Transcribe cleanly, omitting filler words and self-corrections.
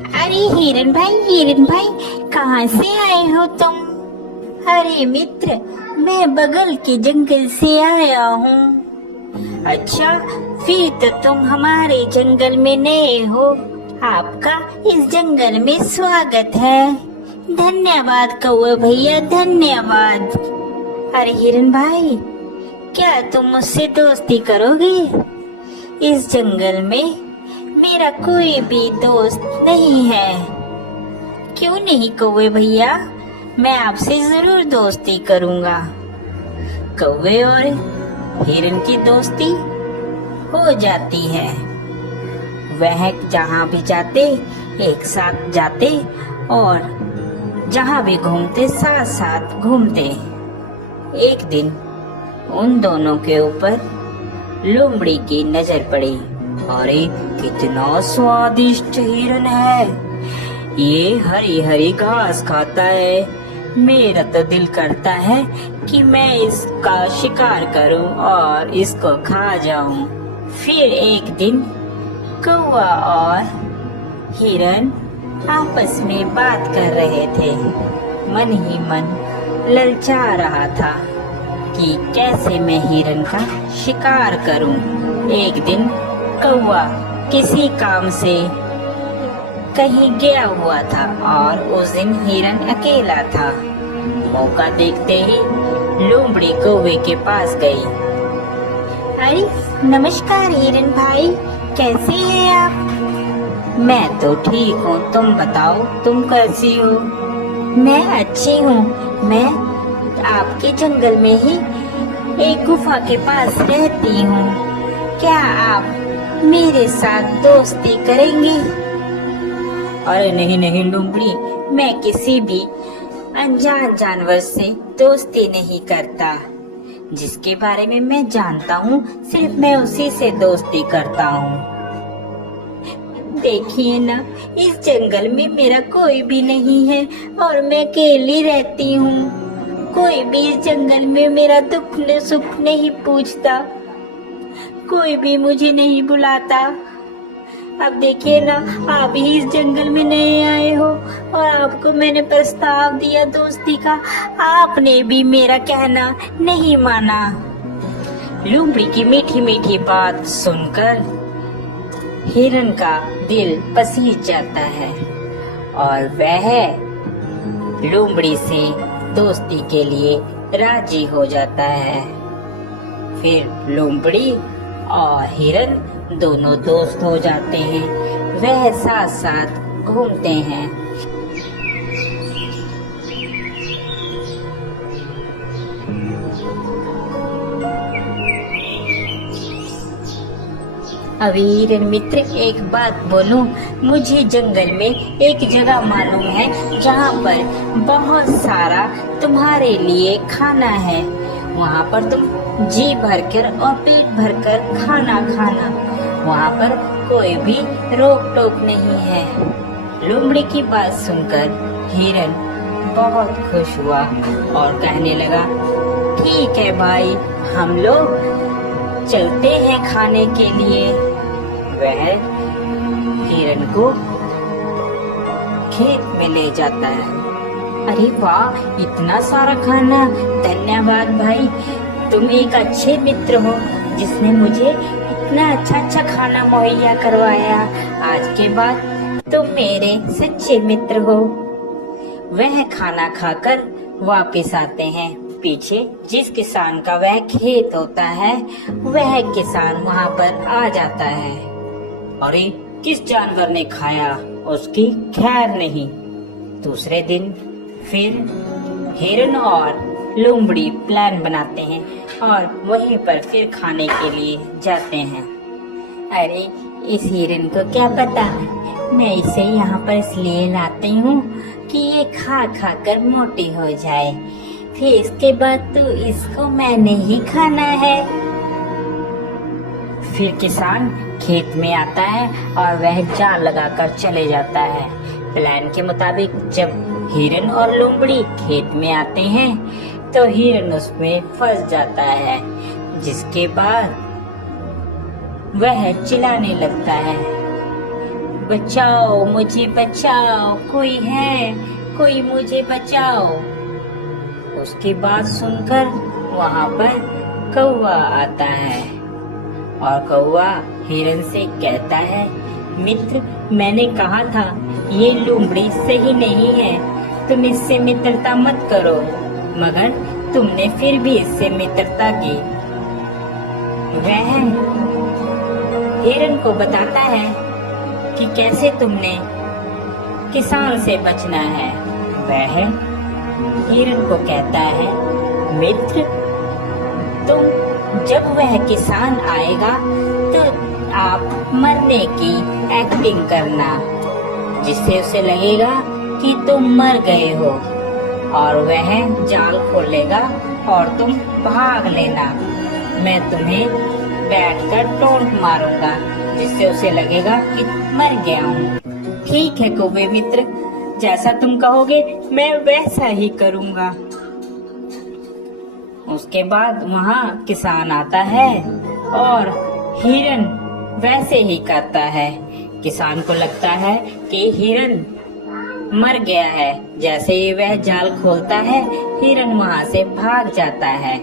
अरे हिरन भाई कहाँ से आए हो तुम? अरे मित्र, मैं बगल के जंगल से आया हूँ। अच्छा, फिर तो तुम हमारे जंगल में नए हो। आपका इस जंगल में स्वागत है। धन्यवाद कौवे भैया, धन्यवाद। अरे हिरन भाई, क्या तुम मुझसे दोस्ती करोगे? इस जंगल में मेरा कोई भी दोस्त नहीं है। क्यों नहीं कौवे भैया, मैं आपसे जरूर दोस्ती करूंगा। कौवे और हिरन की दोस्ती हो जाती है। वह जहाँ भी जाते एक साथ जाते और जहाँ भी घूमते साथ साथ घूमते। एक दिन उन दोनों के ऊपर लोमड़ी की नजर पड़ी। अरे कितना स्वादिष्ट हिरन है, ये हरी हरी घास खाता है। मेरा तो दिल करता है कि मैं इसका शिकार करूं और इसको खा जाऊं। फिर एक दिन कौवा और हिरन आपस में बात कर रहे थे। मन ही मन ललचा रहा था कि कैसे मैं हिरन का शिकार करूं। एक दिन कौवा किसी काम से कहीं गया हुआ था और उस दिन हिरन अकेला था। मौका देखते ही लोमड़ी कौवे के पास गई। अरे नमस्कार हिरन भाई, कैसे हैं आप? मैं तो ठीक हूँ, तुम बताओ तुम कैसी हो? मैं अच्छी हूँ। मैं आपके जंगल में ही एक गुफा के पास रहती हूँ। क्या आप मेरे साथ दोस्ती करेंगे? अरे नहीं नहीं लोमड़ी, मैं किसी भी अनजान जानवर से दोस्ती नहीं करता। जिसके बारे में मैं जानता हूँ सिर्फ मैं उसी से दोस्ती करता हूँ। देखिए ना, इस जंगल में मेरा कोई भी नहीं है और मैं अकेली रहती हूँ। कोई भी इस जंगल में मेरा दुख न सुख नहीं पूछता, कोई भी मुझे नहीं बुलाता। अब देखिए ना, आप ही इस जंगल में नए आए हो और आपको मैंने प्रस्ताव दिया दोस्ती का, आपने भी मेरा कहना नहीं माना। लोमड़ी की मीठी मीठी बात सुनकर हिरन का दिल पसीज जाता है और वह लोमड़ी से दोस्ती के लिए राजी हो जाता है। फिर लोमड़ी और हिरन दोनों दोस्त हो जाते हैं। वह साथ साथ घूमते हैं। अभी हिरन मित्र, एक बात बोलूं, मुझे जंगल में एक जगह मालूम है जहाँ पर बहुत सारा तुम्हारे लिए खाना है। वहाँ पर तुम जी भरकर और पेट भरकर खाना खाना। वहाँ पर कोई भी रोक टोक नहीं है। लोमड़ी की बात सुनकर हिरन बहुत खुश हुआ और कहने लगा, ठीक है भाई, हम लोग चलते हैं खाने के लिए। वह हिरन को खेत में ले जाता है। अरे वाह, इतना सारा खाना! धन्यवाद भाई, तुम एक अच्छे मित्र हो जिसने मुझे इतना अच्छा खाना मुहैया करवाया। आज के बाद तुम मेरे सच्चे मित्र हो। वह खाना खाकर वापस आते हैं। पीछे जिस किसान का वह खेत होता है, वह किसान वहाँ पर आ जाता है। अरे किस जानवर ने खाया, उसकी खैर नहीं। दूसरे दिन फिर हिरन और लोमड़ी प्लान बनाते हैं और वहीं पर फिर खाने के लिए जाते हैं। अरे इस हिरन को क्या पता, मैं इसे यहाँ पर इसलिए लाती हूँ कि ये खा खा कर मोटी हो जाए, फिर इसके बाद तो इसको मैंने ही खाना है। फिर किसान खेत में आता है और वह जाल लगाकर चले जाता है। प्लान के मुताबिक जब हिरन और लोमड़ी खेत में आते हैं तो हिरन उसमें फंस जाता है, जिसके बाद वह चिल्लाने लगता है, बचाओ, कोई है, कोई मुझे बचाओ। उसकी बात सुनकर वहाँ पर कौवा आता है और कौवा हिरन से कहता है, मित्र, मैंने कहा था ये लोमड़ी सही नहीं है, तुम इससे मित्रता मत करो, मगर तुमने फिर भी इससे मित्रता की। वह हिरन को बताता है कि कैसे तुमने किसान से बचना है। वह हिरन को कहता है, मित्र, तुम जब वह किसान आएगा तो आप मरने की एक्टिंग करना, जिससे उसे लगेगा कि तुम मर गए हो, और वह जाल खोलेगा और तुम भाग लेना। मैं तुम्हें बैठकर टोंट मारूंगा, जिससे उसे लगेगा कि मर गया हूँ। ठीक है कौवे मित्र, जैसा तुम कहोगे मैं वैसा ही करूँगा। उसके बाद वहाँ किसान आता है और हिरन वैसे ही करता है। किसान को लगता है कि हिरन मर गया है। जैसे ही वह जाल खोलता है, हिरन वहाँ से भाग जाता है।